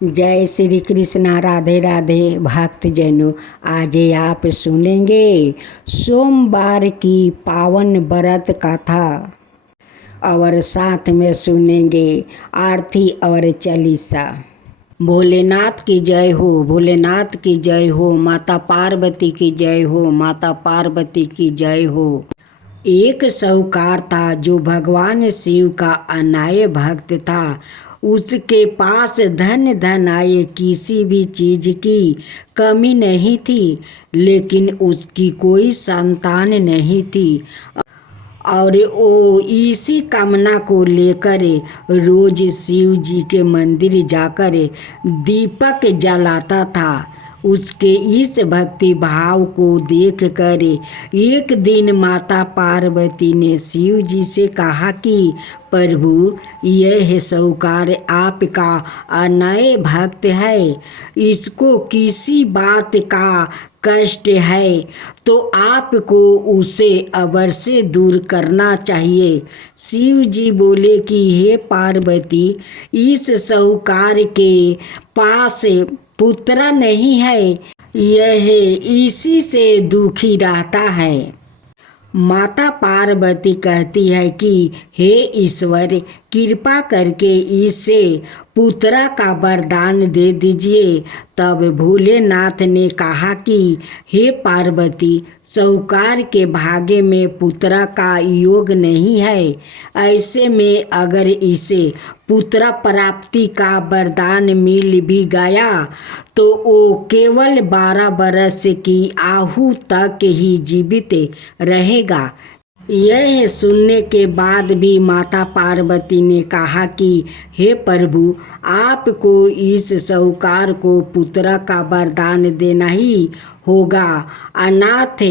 जय श्री कृष्णा। राधे राधे भक्त जनों, आज आप सुनेंगे सोमवार की पावन व्रत कथा और साथ में सुनेंगे आरती और चालीसा। भोलेनाथ की जय हो, भोलेनाथ की जय हो, माता पार्वती की जय हो, माता पार्वती की जय हो। एक साहूकार था जो भगवान शिव का अनाय भक्त था। उसके पास धन आए, किसी भी चीज की कमी नहीं थी, लेकिन उसकी कोई संतान नहीं थी। और वो इसी कामना को लेकर रोज शिव जी के मंदिर जाकर दीपक जलाता था। उसके इस भक्ति भाव को देखकर एक दिन माता पार्वती ने शिव जी से कहा कि प्रभु, यह साहूकार आपका अनय भक्त है, इसको किसी बात का कष्ट है तो आपको उसे अवश्य दूर करना चाहिए। शिव जी बोले कि हे पार्वती, इस साहूकार के पास पुत्र नहीं है, यह इसी से दुखी रहता है। माता पार्वती कहती है कि हे ईश्वर, कृपा करके इसे पुत्र का वरदान दे दीजिए। तब भोलेनाथ ने कहा कि हे पार्वती, साहूकार के भाग्य में पुत्र का योग नहीं है। ऐसे में अगर इसे पुत्र प्राप्ति का वरदान मिल भी गया तो वो केवल 12 वर्ष की आयु तक ही जीवित रहेगा। यह सुनने के बाद भी माता पार्वती ने कहा कि हे प्रभु, आपको इस साहूकार को पुत्र का वरदान देना ही होगा। अनाथ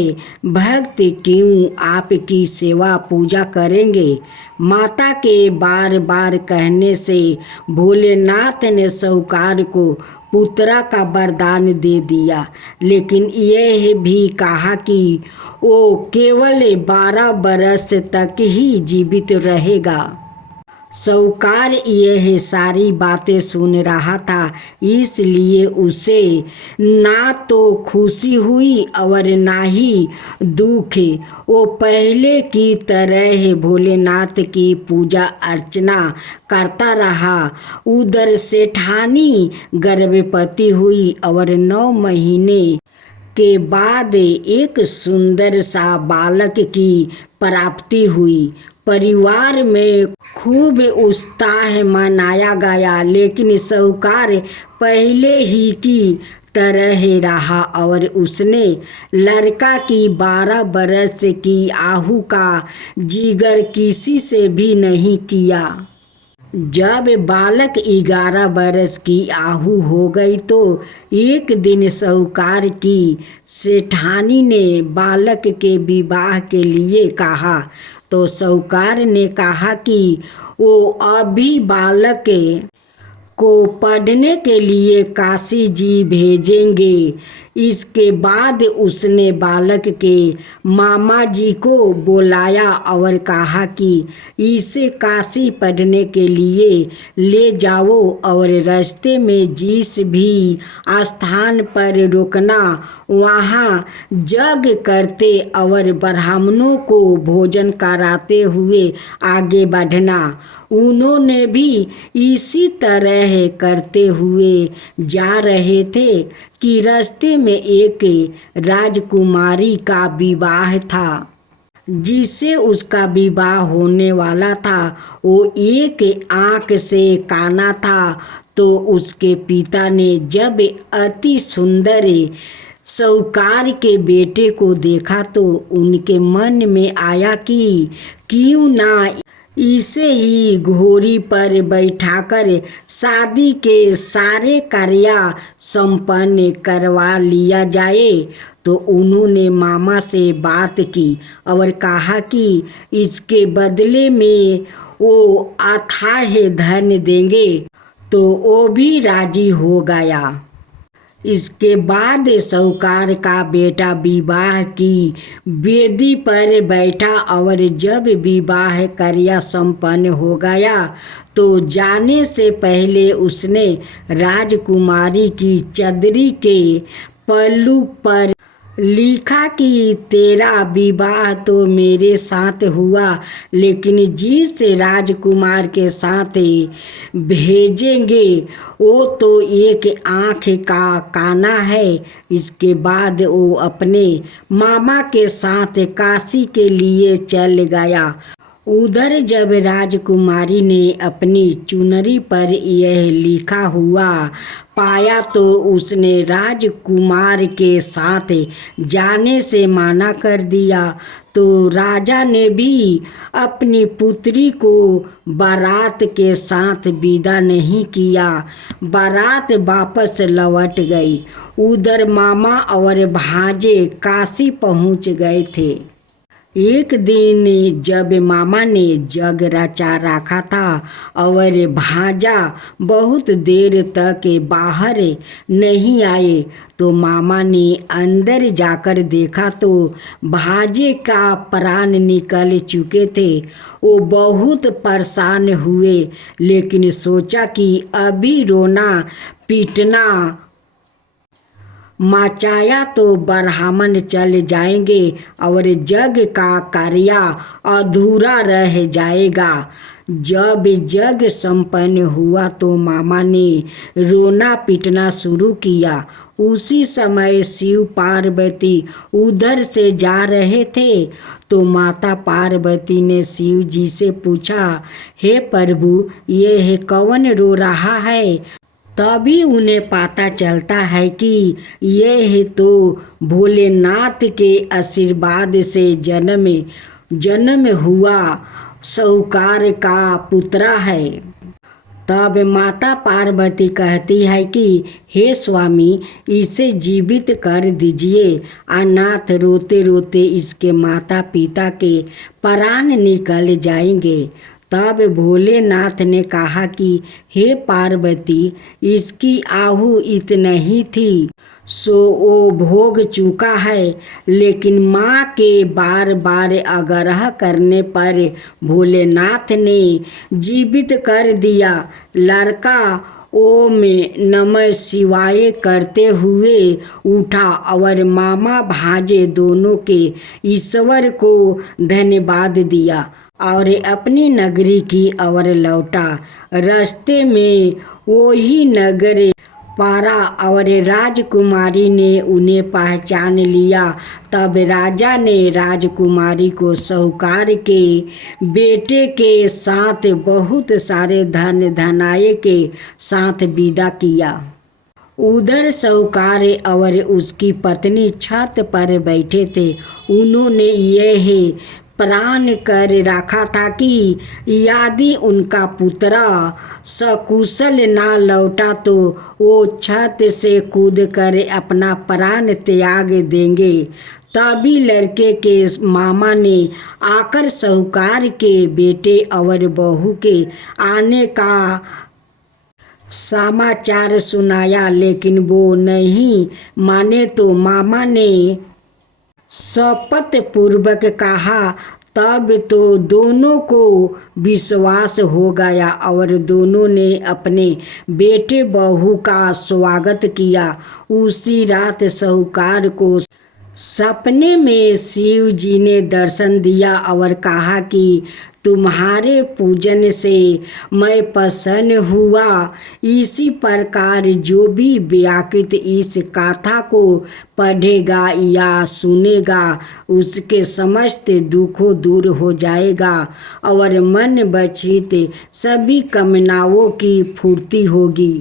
भक्त क्यों आपकी सेवा पूजा करेंगे। माता के बार बार कहने से भोलेनाथ ने साहूकार को पुत्र का वरदान दे दिया, लेकिन यह भी कहा कि वो केवल 12 वर्ष तक ही जीवित रहेगा। साहूकार यह सारी बातें सुन रहा था, इसलिए उसे ना तो खुशी हुई और ना ही दुख। वो पहले की तरह भोलेनाथ की पूजा अर्चना करता रहा। उधर सेठानी गर्भवती हुई और 9 महीने के बाद एक सुंदर सा बालक की प्राप्ति हुई। परिवार में खूब उत्साह मनाया गया, लेकिन साहूकार पहले ही की तरह रहा और उसने लड़का की 12 वर्ष की आयु का जिक्र किसी से भी नहीं किया। जब बालक 11 वर्ष की आयु हो गई तो एक दिन साहूकार की सेठानी ने बालक के विवाह के लिए कहा। तो साहूकार ने कहा कि वो अभी बालक को पढ़ने के लिए काशी जी भेजेंगे। इसके बाद उसने बालक के मामा जी को बुलाया और कहा कि इसे काशी पढ़ने के लिए ले जाओ और रास्ते में जिस भी स्थान पर रुकना, वहाँ यज्ञ करते और ब्राह्मणों को भोजन कराते हुए आगे बढ़ना। उन्होंने भी इसी तरह करते हुए जा रहे थे कि रास्ते में एक राजकुमारी का विवाह था। जिससे उसका विवाह होने वाला था वो एक आँख से काना था। तो उसके पिता ने जब अति सुंदर साहूकार के बेटे को देखा तो उनके मन में आया कि क्यों ना इसे ही घोड़ी पर बैठाकर शादी के सारे कार्य संपन्न करवा लिया जाए। तो उन्होंने मामा से बात की और कहा कि इसके बदले में वो अथाह धन देंगे। तो वो भी राजी हो गया। इसके बाद साहूकार का बेटा विवाह की वेदी पर बैठा और जब विवाह कार्य संपन्न हो गया तो जाने से पहले उसने राजकुमारी की चदरी के पल्लू पर लिखा कि तेरा विवाह तो मेरे साथ हुआ, लेकिन जिस राजकुमार के साथ भेजेंगे वो तो एक आँख का काना है। इसके बाद वो अपने मामा के साथ काशी के लिए चल गया। उधर जब राजकुमारी ने अपनी चुनरी पर यह लिखा हुआ पाया तो उसने राजकुमार के साथ जाने से मना कर दिया। तो राजा ने भी अपनी पुत्री को बारात के साथ विदा नहीं किया। बारात वापस लौट गई। उधर मामा और भांजे काशी पहुंच गए थे। एक दिन जब मामा ने जग रचा रखा था और भांजा बहुत देर तक बाहर नहीं आए तो मामा ने अंदर जाकर देखा तो भांजे का प्राण निकल चुके थे। वो बहुत परेशान हुए, लेकिन सोचा कि अभी रोना पीटना मचाया तो ब्राह्मण चल जाएंगे और जग का कार्य अधूरा रह जाएगा। जब जग संपन्न हुआ तो मामा ने रोना पीटना शुरू किया। उसी समय शिव पार्वती उधर से जा रहे थे तो माता पार्वती ने शिव जी से पूछा, हे प्रभु, ये कौन रो रहा है? तभी उन्हें पता चलता है कि यह तो भोलेनाथ के आशीर्वाद से जन्म हुआ साहूकार का पुत्र है। तब माता पार्वती कहती है कि हे स्वामी, इसे जीवित कर दीजिए। अनाथ रोते रोते इसके माता पिता के प्राण निकल जाएंगे। तब भोलेनाथ ने कहा कि हे पार्वती, इसकी आहु इतना ही थी सो वो भोग चुका है, लेकिन माँ के बार बार आग्रह करने पर भोलेनाथ ने जीवित कर दिया। लड़का ओम नमः शिवाय करते हुए उठा और मामा भांजे दोनों के ईश्वर को धन्यवाद दिया और अपनी नगरी की ओर लौटा। रास्ते में वही नगर पारा और राजकुमारी ने उन्हें पहचान लिया। तब राजा ने राजकुमारी को साहूकार के बेटे के साथ बहुत सारे धन धनाये के साथ विदा किया। उधर साहूकार और उसकी पत्नी छत पर बैठे थे। उन्होंने यह प्रण कर रखा था कि यदि उनका पुत्र सकुशल ना लौटा तो वो छत से कूदकर अपना प्राण त्याग देंगे। तभी लड़के के मामा ने आकर साहूकार के बेटे और बहू के आने का समाचार सुनाया, लेकिन वो नहीं माने तो मामा ने शपथ पूर्वक कहा। तब तो दोनों को विश्वास हो गया और दोनों ने अपने बेटे बहू का स्वागत किया। उसी रात साहूकार को सपने में शिव जी ने दर्शन दिया और कहा कि तुम्हारे पूजन से मैं प्रसन्न हुआ। इसी प्रकार जो भी व्याकृत इस कथा को पढ़ेगा या सुनेगा उसके समस्त दुखों दूर हो जाएगा और मन बचित सभी कामनाओं की पूर्ति होगी।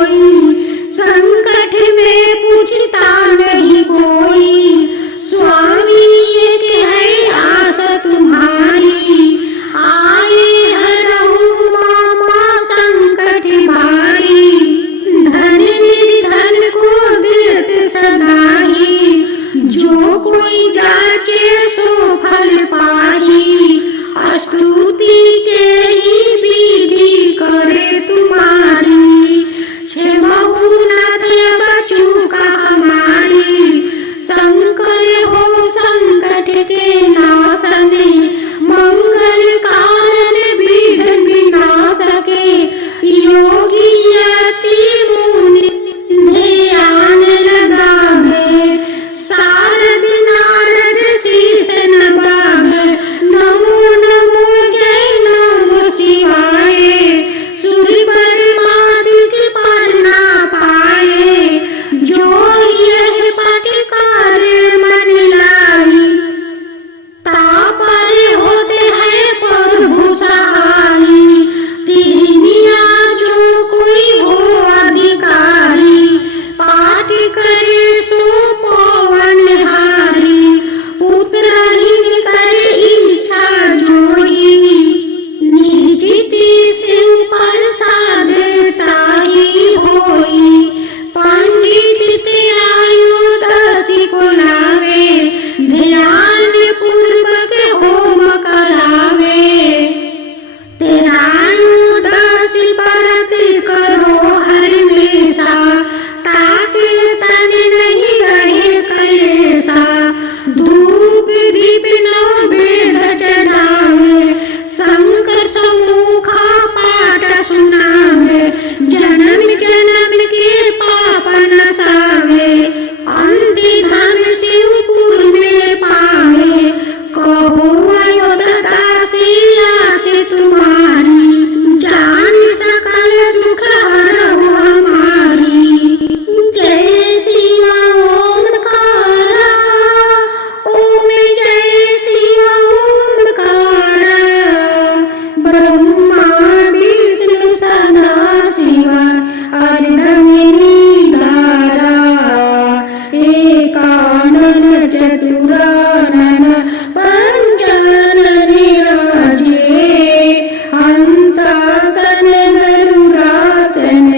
कोई, संकट में पूछता नहीं कोई। स्वामी एक है आस तुम्हारी, आए हरहु मामा संकट भारी। धन निर्धन को देत सदाई, जो कोई जाचे सो फल पाई। स्तुति के ही विधि करे तुम्हारी, क्षमहु नाथ बचू का हमारी। शंकर हो संकट के नाशने, मंगल कारण विघ्न विनाश के। योगी यति मुनि ध्यान लगावे, शारद नारद शीस नवावे। नमो नमो जय नमो शिवाय, सूर्य परमादिक पर ना पाए। जो यह पाठ करे मन लाई, तापर होते हैं प्रभु सहाई। तिनिया जो कोई हो अधिकारी, पाठ करे सो पवन हारी। पुत्रहीन कर इच्छा जोई, निर्जित शिव प्रसाद ताही होई। पंडित तेरायुदसी को लावे, ध्यान पूर्वक होम करावे। तेरायुदसी व्रत करो हरमेशा, ताके तन नहीं रहे कलेसा। धूप दीप नैवेद्य चढ़ावे, शंकर सम्मुखा पाठ सुनावे। जन्म जन्म के पाप नसावे, अंति धन शिवपुर में पावे। कहो अयोध्यासी आस तुम्हारी, जान सकल दुख हरहु हमारी। जय शिव ओमकारा, ओम जय शिव ओमकारा। ब्रह्मा विष्णु सदा शिव, अर्धगिरि धारा। एकानन चतुरानन पंचानन राजे। हंसासन गरुड़ासन,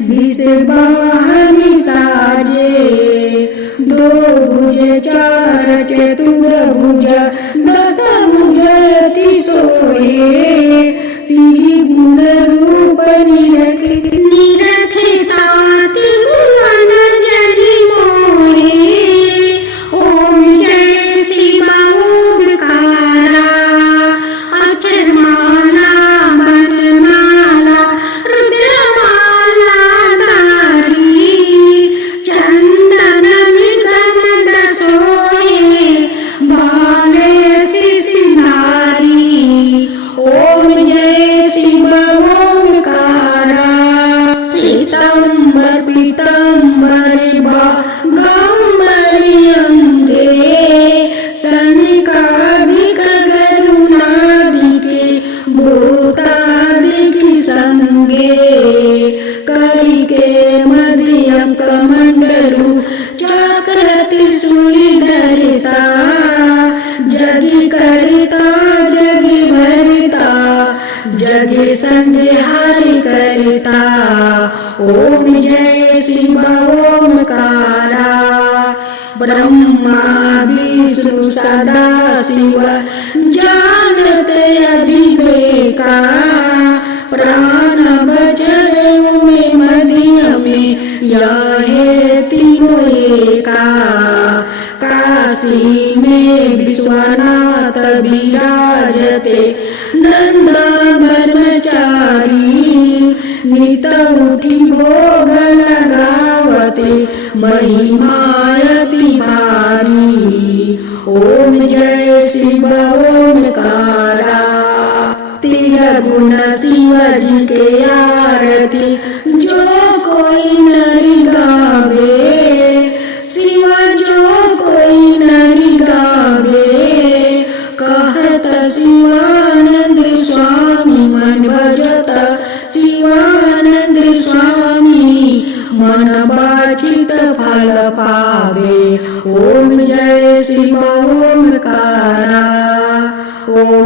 विषवाहन साजे। दो भुज चार चतुर्भुज, दस भुज अति सोहे। त्रिगुण रूप निरखता त्रिभुवन जनि मोहे। ओम जय शिव ओमकारा, अक्षरमाला वनमाला रुद्रमाला धारी। चंदन निगम सोहे, बाले शिशुधारी। ओम जय शिव ओमकारा, सीतंबर पीतंबर गंबर अंगे। सनकादिक गरुणादिक, भूतादिक संगे। करिके मध्यम कमंडलु, चक्र त्रिशूल धरिता। जगि करता जगि भरता, जगि संहारि करता। ओम जय शिव ओमकारा, ब्रह्मा विष्णु सदा शिव, जानत अविवेका। प्राण वचन में मध्य में, यह तीनों एका। काशी में विश्वनाथ विराजते, नंद ब्रह्मचारी। नित उठी भोग लगावते, महिमायति भारी। ओम जय शिव ओमकारा, तिरगुण शिव जी के आरती। जो कोई नर गावे, शिव जो कोई नर गावे। कहत शिवानंद स्वामी, मन भजत शिवानंद स्वामी। फल पावे। ओम जय शिव ओमकारा। ओम